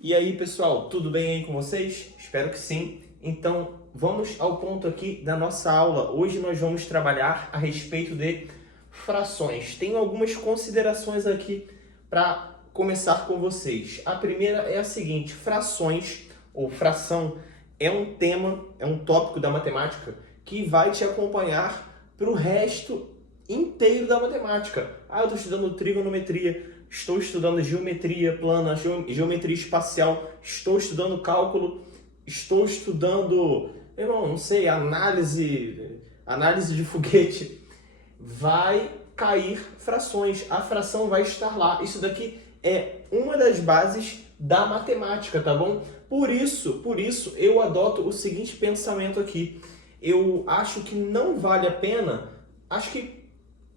E aí, pessoal, tudo bem aí com vocês? Espero que sim. Então, vamos ao ponto aqui da nossa aula. Hoje nós vamos trabalhar a respeito de frações. Tenho algumas considerações aqui para começar com vocês. A primeira é a seguinte: frações ou fração é um tema, é um tópico da matemática que vai te acompanhar para o resto inteiro da matemática. Eu estou estudando trigonometria, estou estudando geometria plana, geometria espacial, estou estudando cálculo, estou estudando, não sei, análise de foguete. Vai cair frações, a fração vai estar lá. Isso daqui é uma das bases da matemática, tá bom? Por isso eu adoto o seguinte pensamento aqui. Eu acho que não vale a pena, acho que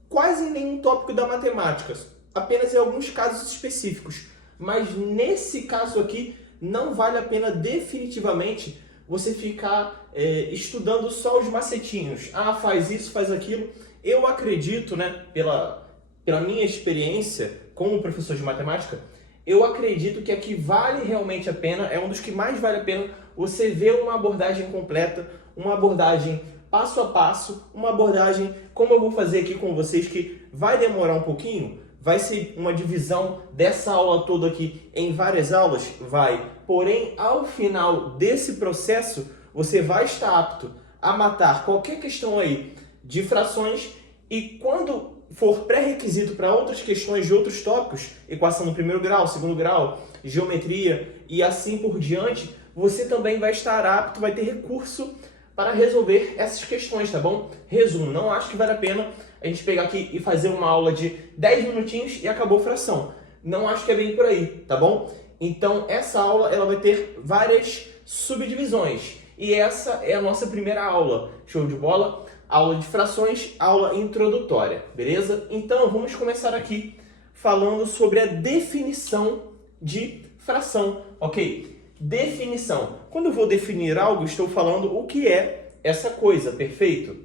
quase nenhum tópico da matemática, apenas em alguns casos específicos. Mas nesse caso aqui, não vale a pena definitivamente você ficar estudando só os macetinhos. Faz isso, faz aquilo. Eu acredito, né, pela minha experiência como professor de matemática, eu acredito que aqui vale realmente a pena, é um dos que mais vale a pena você ver uma abordagem completa, uma abordagem passo a passo, uma abordagem como eu vou fazer aqui com vocês, que vai demorar um pouquinho, vai ser uma divisão dessa aula toda aqui em várias aulas, vai. Porém, ao final desse processo, você vai estar apto a matar qualquer questão aí de frações e quando for pré-requisito para outras questões de outros tópicos, equação no primeiro grau, segundo grau, geometria e assim por diante, você também vai estar apto, vai ter recurso para resolver essas questões, tá bom? Resumo, não acho que vale a pena a gente pegar aqui e fazer uma aula de 10 minutinhos e acabou a fração. Não acho que é bem por aí, tá bom? Então, essa aula ela vai ter várias subdivisões. E essa é a nossa primeira aula. Show de bola? Aula de frações, aula introdutória, beleza? Então, vamos começar aqui falando sobre a definição de fração, ok? Definição. Quando eu vou definir algo, estou falando o que é essa coisa, perfeito?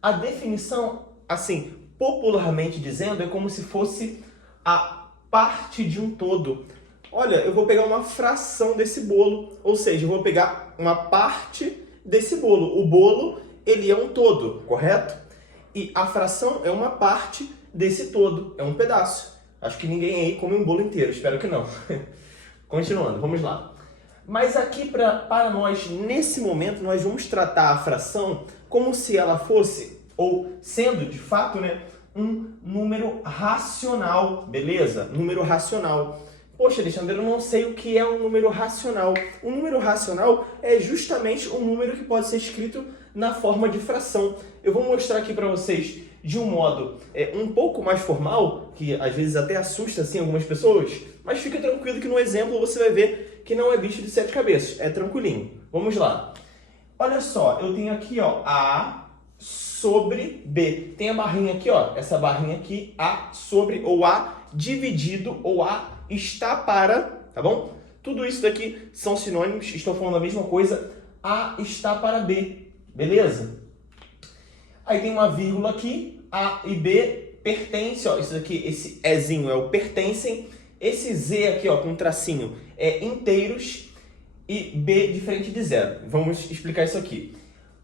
A definição, assim, popularmente dizendo, é como se fosse a parte de um todo. Olha, eu vou pegar uma fração desse bolo, ou seja, eu vou pegar uma parte desse bolo. O bolo, ele é um todo, correto? E a fração é uma parte desse todo, é um pedaço. Acho que ninguém aí come um bolo inteiro, espero que não. Continuando, vamos lá. Mas aqui para nós, nesse momento, nós vamos tratar a fração como se ela fosse, ou sendo de fato, né, um número racional, beleza? Número racional. Poxa, Alexandre, eu não sei o que é um número racional. Um número racional é justamente um número que pode ser escrito na forma de fração. Eu vou mostrar aqui para vocês de um modo um pouco mais formal, que às vezes até assusta assim, algumas pessoas, mas fica tranquilo que no exemplo você vai ver que não é bicho de 7 cabeças, é tranquilinho. Vamos lá. Olha só, eu tenho aqui ó, A sobre B. Tem a barrinha aqui, ó, essa barrinha aqui, A sobre ou A dividido ou A está para, tá bom? Tudo isso daqui são sinônimos, estou falando a mesma coisa. A está para B, beleza? Aí tem uma vírgula aqui, A e B pertencem, ó, isso daqui, esse Ezinho é o pertencem, esse Z aqui, ó, com um tracinho, é inteiros e B diferente de zero. Vamos explicar isso aqui.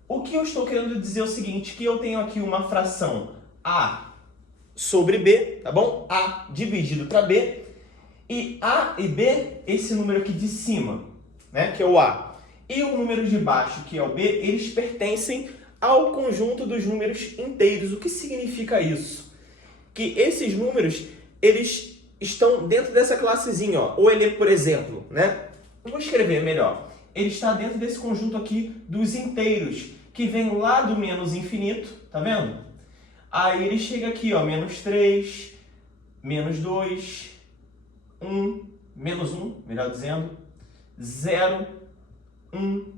O que eu estou querendo dizer é o seguinte, que eu tenho aqui uma fração A sobre B, tá bom? A dividido para B, e A e B, esse número aqui de cima, né, que é o A, e o número de baixo, que é o B, eles pertencem ao conjunto dos números inteiros. O que significa isso? Que esses números, eles estão dentro dessa classezinha, ó. Ou ele, por exemplo, né? Eu vou escrever melhor. Ele está dentro desse conjunto aqui dos inteiros, que vem lá do menos infinito, tá vendo? Aí ele chega aqui, ó, menos 3, menos 2, 1, menos 1, melhor dizendo, 0, 1,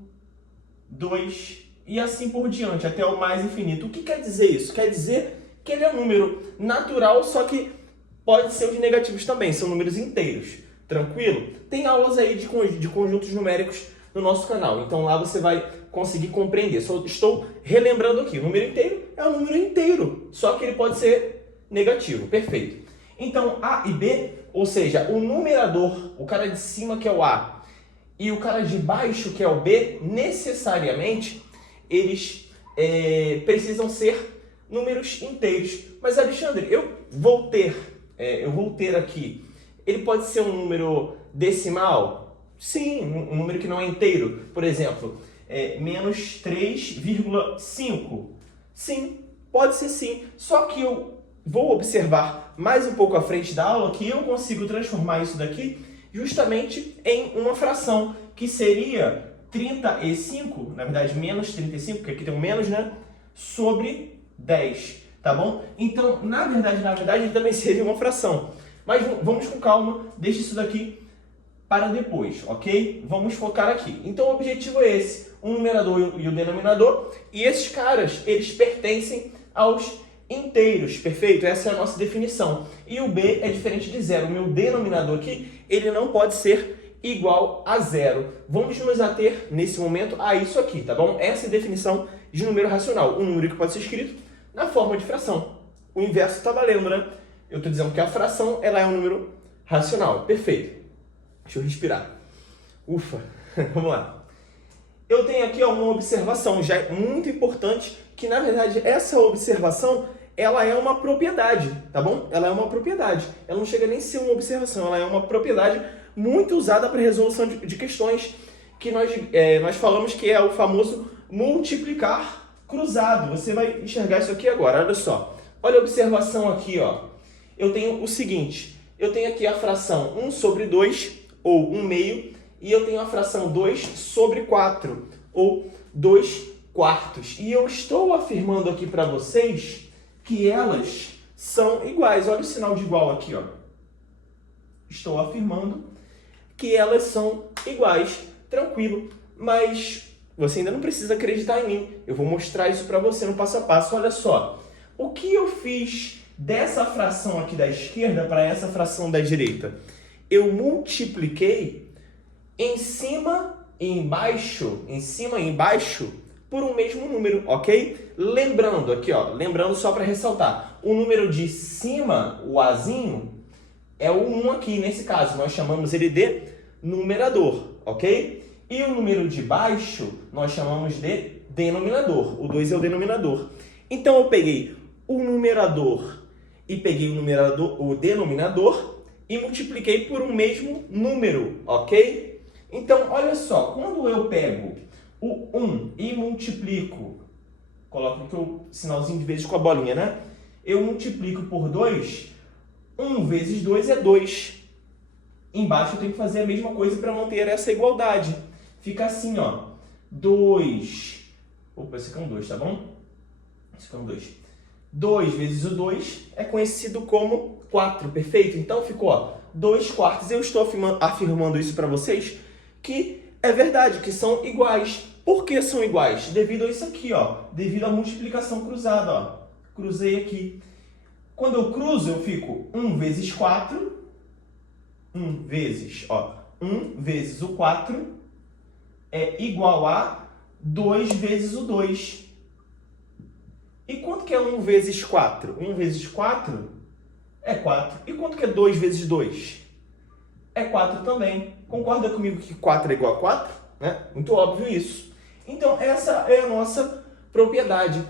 2, e assim por diante, até o mais infinito. O que quer dizer isso? Quer dizer que ele é um número natural, só que pode ser os negativos também, são números inteiros. Tranquilo? Tem aulas aí de conjuntos numéricos no nosso canal, então lá você vai conseguir compreender. Só estou relembrando aqui, o número inteiro é um número inteiro, só que ele pode ser negativo, perfeito. Então, A e B Ou seja, o numerador, o cara de cima que é o A e o cara de baixo que é o B, necessariamente eles precisam ser números inteiros. Mas Alexandre, eu vou ter aqui, ele pode ser um número decimal? Sim, um número que não é inteiro. Por exemplo, menos 3,5. Sim, pode ser sim. Só que eu vou observar mais um pouco à frente da aula que eu consigo transformar isso daqui justamente em uma fração, que seria 35, na verdade menos 35, porque aqui tem um menos, né? Sobre 10, tá bom? Então, na verdade, também seria uma fração. Mas vamos com calma, deixa isso daqui para depois, ok? Vamos focar aqui. Então, o objetivo é esse, o numerador e o denominador, e esses caras, eles pertencem aos inteiros, perfeito? Essa é a nossa definição. E o B é diferente de zero. O meu denominador aqui, ele não pode ser igual a zero. Vamos nos ater, nesse momento, a isso aqui, tá bom? Essa é a definição de número racional. Um número que pode ser escrito na forma de fração. O inverso está valendo, né? Eu estou dizendo que a fração, ela é um número racional. Perfeito. Deixa eu respirar. Ufa. Vamos lá. Eu tenho aqui uma observação já muito importante, que na verdade essa observação ela é uma propriedade, tá bom? Ela é uma propriedade. Ela não chega nem a ser uma observação, ela é uma propriedade muito usada para resolução de questões que nós falamos que é o famoso multiplicar cruzado. Você vai enxergar isso aqui agora, olha só. Olha a observação aqui, ó. Eu tenho o seguinte, eu tenho aqui a fração 1 sobre 2, ou 1 meio, e eu tenho a fração 2 sobre 4, ou 2 quartos. E eu estou afirmando aqui para vocês que elas são iguais. Olha o sinal de igual aqui, ó. Estou afirmando que elas são iguais. Tranquilo. Mas você ainda não precisa acreditar em mim. Eu vou mostrar isso para você no passo a passo. Olha só. O que eu fiz dessa fração aqui da esquerda para essa fração da direita? Eu multipliquei em cima e embaixo, por um mesmo número, ok? Lembrando aqui, ó, lembrando só para ressaltar, o número de cima, o Azinho, é o 1 aqui, nesse caso, nós chamamos ele de numerador, ok? E o número de baixo, nós chamamos de denominador, o 2 é o denominador. Então, eu peguei o numerador e peguei o denominador e multipliquei por um mesmo número, ok? Então, olha só, quando eu pego o 1 e multiplico, coloco aqui o sinalzinho de vezes com a bolinha, né? Eu multiplico por 2, 1 vezes 2 é 2. Embaixo eu tenho que fazer a mesma coisa para manter essa igualdade. Fica assim, ó, 2, opa, esse aqui é um 2, tá bom? Esse aqui é um 2. 2 vezes o 2 é conhecido como 4, perfeito? Então ficou, ó, 2 quartos. Eu estou afirmando isso para vocês, que é verdade, que são iguais. Por que são iguais? Devido a isso aqui, ó, devido à multiplicação cruzada, ó. Cruzei aqui. Quando eu cruzo, eu fico 1 vezes 4, 1 vezes o 4 é igual a 2 vezes o 2. E quanto que é 1 vezes 4? 1 vezes 4 é 4. E quanto que é 2 vezes 2? É 4 também. Concorda comigo que 4 é igual a 4? Né? Muito óbvio isso. Então, essa é a nossa propriedade.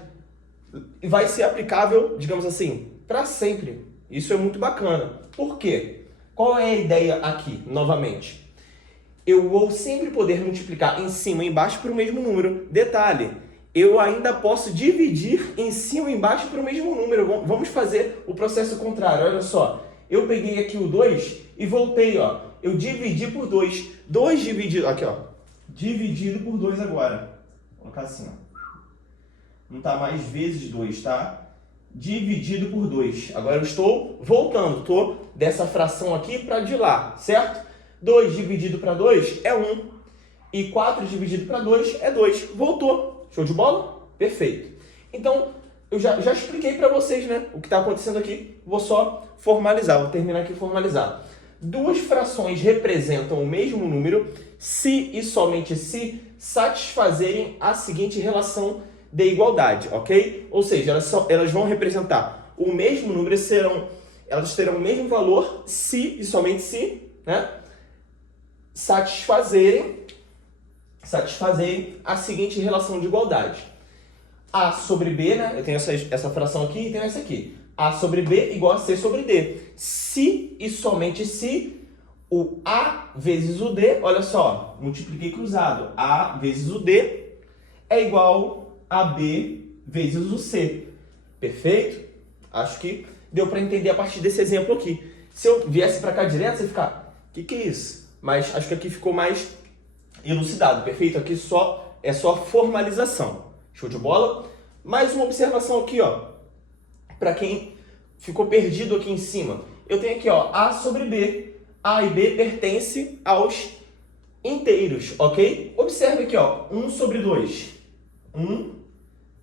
Vai ser aplicável, digamos assim, para sempre. Isso é muito bacana. Por quê? Qual é a ideia aqui, novamente? Eu vou sempre poder multiplicar em cima e embaixo por o mesmo número. Detalhe, eu ainda posso dividir em cima e embaixo por o mesmo número. Vamos fazer o processo contrário. Olha só, eu peguei aqui o 2 e voltei, ó. Eu dividi por 2. 2 dividido, aqui, ó. Dividido por 2 agora. Vou colocar assim, ó. Não tá mais vezes 2, tá? Dividido por 2. Agora eu estou voltando. Estou dessa fração aqui para de lá, certo? 2 dividido para 2 é 1. E 4 dividido para 2 é 2. Voltou. Show de bola? Perfeito. Então, eu já expliquei para vocês, né, o que está acontecendo aqui. Vou só formalizar. Vou terminar aqui e formalizar. Duas frações representam o mesmo número se e somente se satisfazerem a seguinte relação de igualdade, ok? Ou seja, elas vão representar o mesmo número, serão elas terão o mesmo valor se, e somente se, né, satisfazerem a seguinte relação de igualdade. A sobre B, né, eu tenho essa fração aqui e tenho essa aqui. A sobre B igual a C sobre D. Se e somente se o A vezes o D, olha só, multipliquei cruzado. A vezes o D é igual a B vezes o C. Perfeito? Acho que deu para entender a partir desse exemplo aqui. Se eu viesse para cá direto, você ficar, o que é isso? Mas acho que aqui ficou mais elucidado, perfeito? Aqui é só formalização. Show de bola? Mais uma observação aqui, ó. Para quem ficou perdido aqui em cima. Eu tenho aqui, ó, A sobre B. A e B pertencem aos inteiros, ok? Observe aqui, ó, 1 sobre 2. 1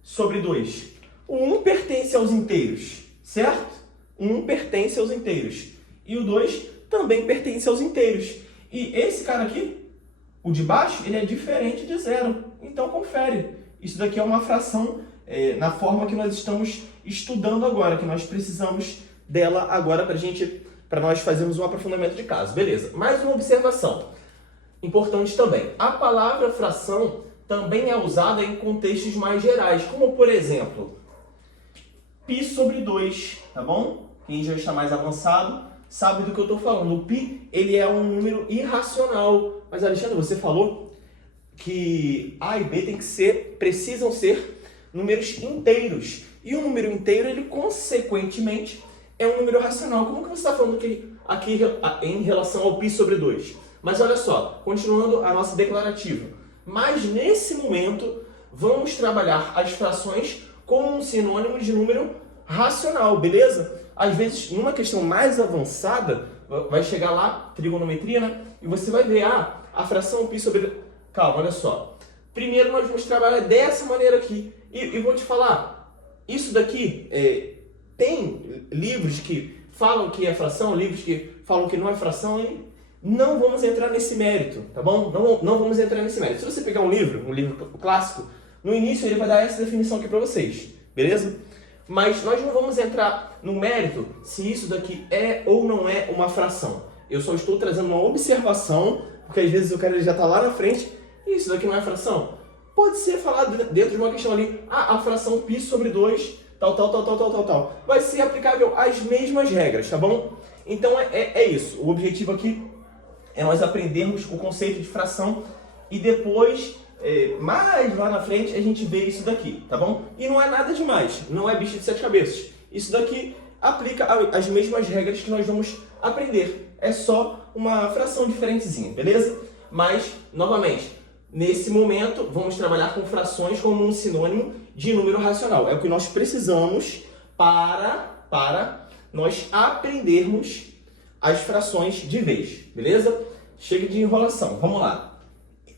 sobre 2. O 1 pertence aos inteiros, certo? 1 pertence aos inteiros. E o 2 também pertence aos inteiros. E esse cara aqui, o de baixo, ele é diferente de 0. Então, confere. Isso daqui é uma fração na forma que nós estamos estudando agora, que nós precisamos dela agora para nós fazermos um aprofundamento de caso. Beleza. Mais uma observação importante também. A palavra fração também é usada em contextos mais gerais, como, por exemplo, π sobre 2, tá bom? Quem já está mais avançado sabe do que eu estou falando. O π, ele é um número irracional. Mas, Alexandre, você falou que A e B precisam ser números inteiros. E um número inteiro, ele, consequentemente, é um número racional. Como que você está falando aqui em relação ao π sobre 2? Mas olha só, continuando a nossa declarativa. Mas, nesse momento, vamos trabalhar as frações como um sinônimo de número racional, beleza? Às vezes, numa questão mais avançada, vai chegar lá, trigonometria, né? E você vai ver, a fração π sobre... Calma, olha só. Primeiro nós vamos trabalhar dessa maneira aqui. E vou te falar, isso daqui, tem livros que falam que é fração, livros que falam que não é fração, e não vamos entrar nesse mérito, tá bom? Não vamos entrar nesse mérito. Se você pegar um livro clássico, no início ele vai dar essa definição aqui para vocês, beleza? Mas nós não vamos entrar no mérito se isso daqui é ou não é uma fração. Eu só estou trazendo uma observação, porque às vezes o cara já está lá na frente, e isso daqui não é fração. Pode ser falado dentro de uma questão ali, a fração π sobre 2, tal. Vai ser aplicável às mesmas regras, tá bom? Então é isso. O objetivo aqui é nós aprendermos o conceito de fração e depois, mais lá na frente, a gente vê isso daqui, tá bom? E não é nada demais, não é bicho de 7 cabeças. Isso daqui aplica as mesmas regras que nós vamos aprender. É só uma fração diferentezinha, beleza? Mas, novamente, nesse momento, vamos trabalhar com frações como um sinônimo de número racional. É o que nós precisamos para nós aprendermos as frações de vez, beleza? Chega de enrolação, vamos lá.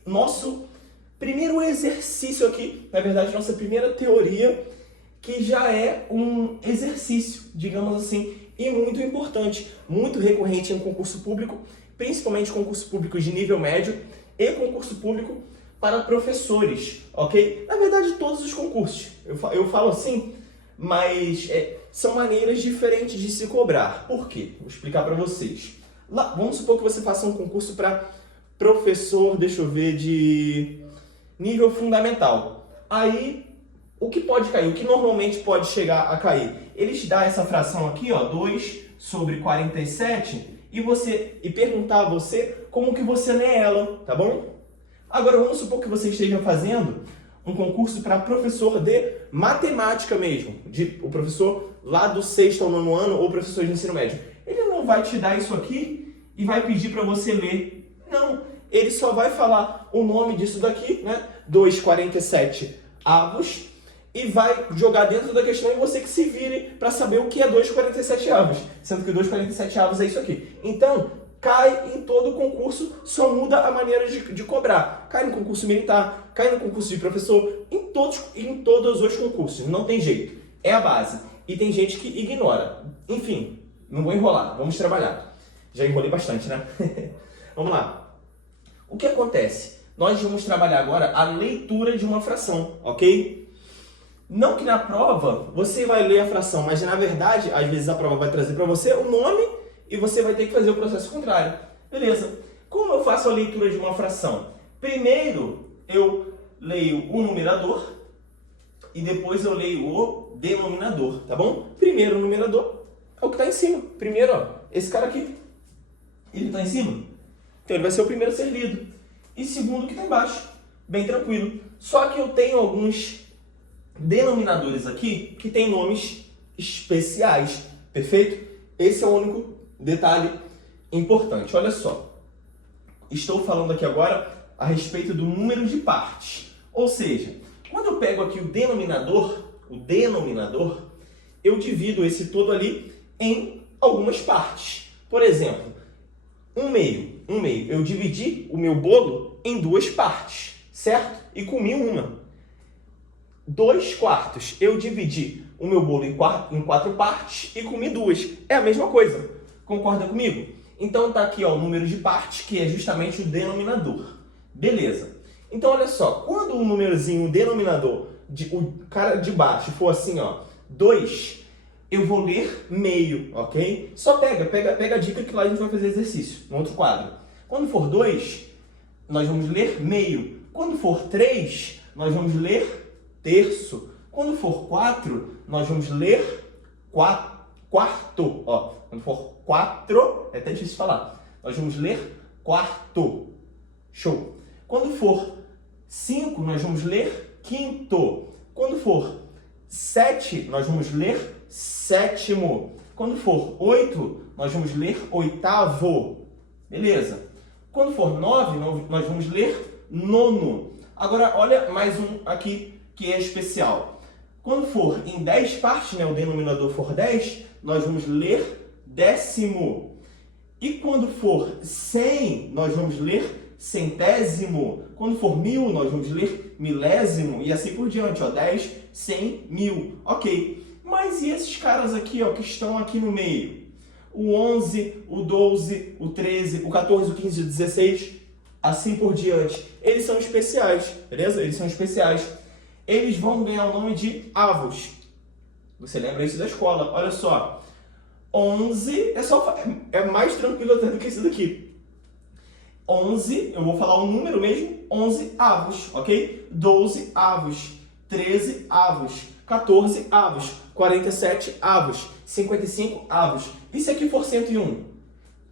Nosso primeiro exercício aqui, na verdade, nossa primeira teoria, que já é um exercício, digamos assim, e muito importante, muito recorrente em concurso público, principalmente concurso público de nível médio e concurso público para professores, ok? Na verdade, todos os concursos, eu falo assim, mas são maneiras diferentes de se cobrar. Por quê? Vou explicar para vocês. Lá, vamos supor que você faça um concurso para professor, deixa eu ver, de nível fundamental. Aí, o que pode cair? O que normalmente pode chegar a cair? Eles dão essa fração aqui, ó, 2 sobre 47, e perguntar a você como que você lê ela, tá bom? Agora, vamos supor que você esteja fazendo um concurso para professor de matemática mesmo, o professor lá do 6º ao 9º ano ou professor de ensino médio. Ele não vai te dar isso aqui e vai pedir para você ler. Não, ele só vai falar o nome disso daqui, né? 2,47 avos, e vai jogar dentro da questão e você que se vire para saber o que é 2,47 avos, sendo que 2,47 avos é isso aqui. Então, cai em todo concurso, só muda a maneira de cobrar. Cai no concurso militar, cai no concurso de professor, em todos os concursos, não tem jeito. É a base. E tem gente que ignora. Enfim, não vou enrolar, vamos trabalhar. Já enrolei bastante, né? Vamos lá. O que acontece? Nós vamos trabalhar agora a leitura de uma fração, ok? Não que na prova você vai ler a fração, mas na verdade, às vezes a prova vai trazer para você o nome e você vai ter que fazer o processo contrário. Beleza. Como eu faço a leitura de uma fração? Primeiro eu leio o numerador e depois eu leio o denominador, tá bom? Primeiro o numerador é o que está em cima. Primeiro, ó, esse cara aqui, ele está em cima. Então ele vai ser o primeiro a ser lido. E segundo o que está embaixo. Bem tranquilo. Só que eu tenho alguns denominadores aqui que tem nomes especiais, perfeito? Esse é o único detalhe importante. Olha só, estou falando aqui agora a respeito do número de partes. Ou seja, quando eu pego aqui o denominador, eu divido esse todo ali em algumas partes. Por exemplo, um meio. Eu dividi o meu bolo em duas partes, certo? E comi uma. 2/4. Eu dividi o meu bolo em quatro partes e comi duas. É a mesma coisa. Concorda comigo? Então tá aqui ó, o número de partes, que é justamente o denominador. Beleza. Então olha só, quando o númerozinho, o denominador, o cara de baixo for assim, ó, 2, eu vou ler meio, ok? Só pega a dica que lá a gente vai fazer exercício, no outro quadro. Quando for 2, nós vamos ler meio. Quando for 3, nós vamos ler terço. Quando for 4, nós vamos ler quarto. Ó, quando for 4, é até difícil de falar. Nós vamos ler quarto. Show. Quando for 5, nós vamos ler quinto. Quando for 7, nós vamos ler sétimo. Quando for 8, nós vamos ler oitavo. Beleza. Quando for 9, nós vamos ler nono. Agora, olha mais um aqui que é especial. Quando for em 10 partes, né, o denominador for 10, nós vamos ler décimo. E quando for 100, nós vamos ler centésimo. Quando for 1000, nós vamos ler milésimo. E assim por diante, ó, 10, 100, 1000. Ok. Mas e esses caras aqui, ó, que estão aqui no meio? O 11, o 12, o 13, o 14, o 15, o 16, assim por diante. Eles são especiais, beleza? Eles são especiais. Eles vão ganhar o nome de avos. Você lembra isso da escola? Olha só. 11, é mais tranquilo até do que isso daqui. 11, eu vou falar um número mesmo, 11 avos, ok? 12 avos, 13 avos, 14 avos, 47 avos, 55 avos. E se aqui for 101?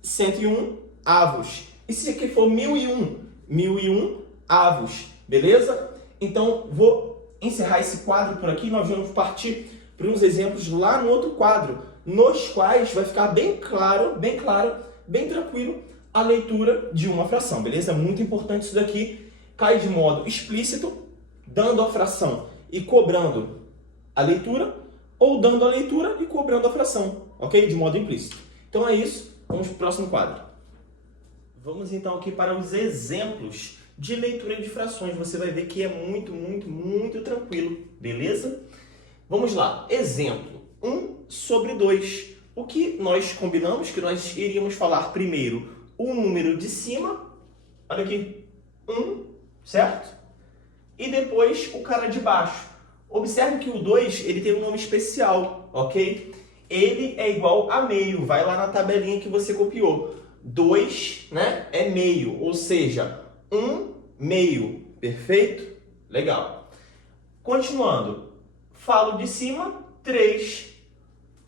101 avos. E se aqui for 1001? 1001 avos, beleza? Então, vou encerrar esse quadro por aqui. Nós vamos partir para uns exemplos lá no outro quadro, nos quais vai ficar bem claro, bem tranquilo a leitura de uma fração, beleza? Muito importante isso daqui. Cai de modo explícito, dando a fração e cobrando a leitura, ou dando a leitura e cobrando a fração, ok? De modo implícito. Então é isso, vamos para o próximo quadro. Vamos então aqui para os exemplos de leitura de frações. Você vai ver que é muito tranquilo, beleza? Vamos lá, exemplo 1/2. O que nós combinamos que nós iríamos falar primeiro o número de cima, olha aqui, 1, certo? E depois o cara de baixo. Observe que o 2 ele tem um nome especial, ok? Ele é igual a meio, vai lá na tabelinha que você copiou. 2, né, é meio, ou seja, 1 meio, perfeito? Legal. Continuando, falo de cima, 3,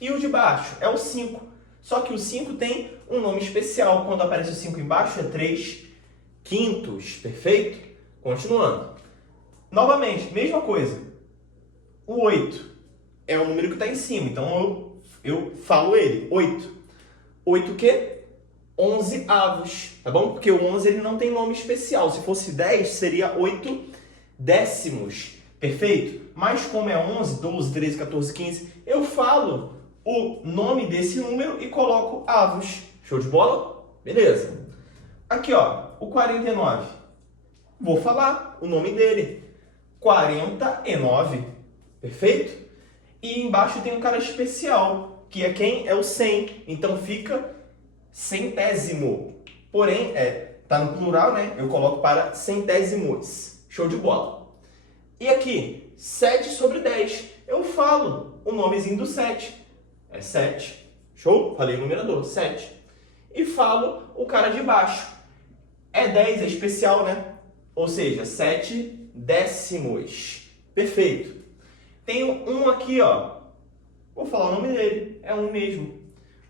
e o de baixo é o 5. Só que o 5 tem um nome especial, quando aparece o 5 embaixo é 3/5, perfeito? Continuando. Novamente, mesma coisa. O 8 é o número que está em cima, então eu falo ele, 8. 8 o quê? 11 avos, tá bom? Porque o 11 ele não tem nome especial. Se fosse 10, seria 8 décimos, perfeito? Mas como é 11, 12, 13, 14, 15, eu falo o nome desse número e coloco avos. Show de bola? Beleza. Aqui, ó, o 49. Vou falar o nome dele. 49, perfeito? E embaixo tem um cara especial, que é quem? É o 100. Então fica centésimo. Porém, tá no plural, né? Eu coloco para centésimos. Show de bola. E aqui, 7 sobre 10. Eu falo o nomezinho do 7. É 7. Show? Falei o numerador, 7. E falo o cara de baixo. É 10, é especial, né? Ou seja, 7 décimos. Perfeito. Tenho um aqui, ó. Vou falar o nome dele. É um mesmo.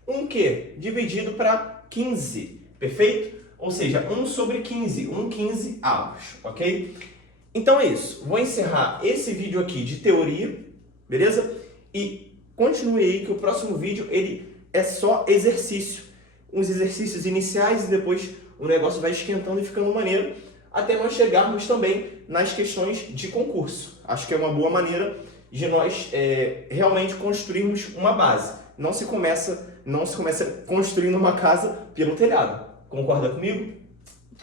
Um quê? Dividido para 15. Perfeito? Ou seja, 1 sobre 15. 1/15avos, ok? Então é isso. Vou encerrar esse vídeo aqui de teoria, beleza? E continue aí que o próximo vídeo ele é só exercício. Uns exercícios iniciais e depois o negócio vai esquentando e ficando maneiro, até nós chegarmos também nas questões de concurso. Acho que é uma boa maneira de nós realmente construirmos uma base. Não se começa construindo uma casa pelo telhado. Concorda comigo?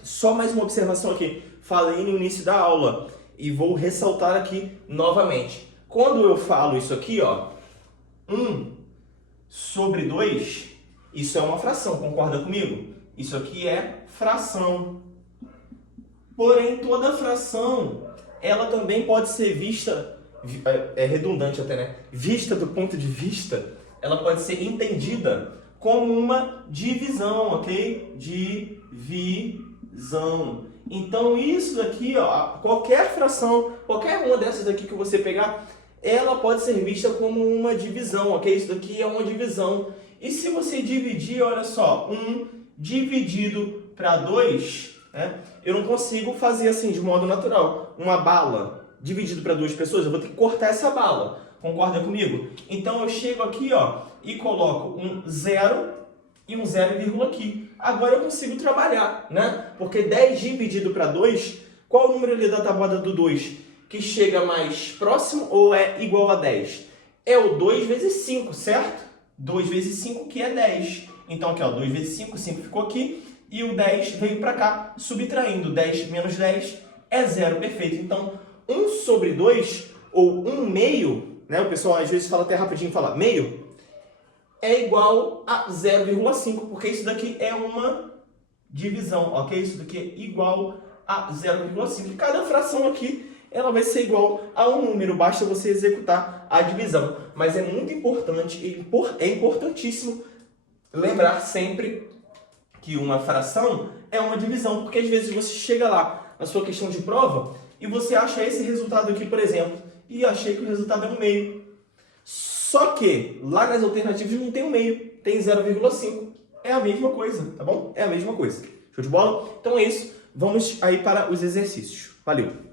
Só mais uma observação aqui. Falei no início da aula e vou ressaltar aqui novamente. Quando eu falo isso aqui, ó, 1 sobre 2, isso é uma fração, concorda comigo? Isso aqui é fração. Porém, toda fração, ela também pode ser vista, é redundante até, né? Vista do ponto de vista, ela pode ser entendida como uma divisão, ok? Divisão. Então, isso daqui, ó, qualquer fração, qualquer uma dessas daqui que você pegar, ela pode ser vista como uma divisão, ok? Isso daqui é uma divisão. E se você dividir, olha só, 1 dividido para 2, né? Eu não consigo fazer assim, de modo natural. Uma bala dividido para 2 pessoas, eu vou ter que cortar essa bala. Concorda comigo? Então, eu chego aqui, ó, e coloco um 0 e um 0, aqui. Agora eu consigo trabalhar, né? Porque 10 dividido para 2, qual o número ali da tabuada do 2 que chega mais próximo ou é igual a 10? É o 2 vezes 5, certo? 2 vezes 5 que é 10. Então aqui, ó, 2 vezes 5, 5 ficou aqui e o 10 veio para cá, subtraindo 10 menos 10 é 0, perfeito. Então 1 sobre 2 ou 1 meio, né? O pessoal às vezes fala até rapidinho, fala meio, é igual a 0,5, porque isso daqui é uma divisão, ok? Isso daqui é igual a 0,5. Cada fração aqui, ela vai ser igual a um número, basta você executar a divisão. Mas é muito importante, é importantíssimo lembrar sempre que uma fração é uma divisão, porque às vezes você chega lá na sua questão de prova e você acha esse resultado aqui, por exemplo, e achei que o resultado é um meio. Só que lá nas alternativas não tem um meio, tem 0,5. É a mesma coisa, tá bom? É a mesma coisa. Show de bola? Então é isso. Vamos aí para os exercícios. Valeu!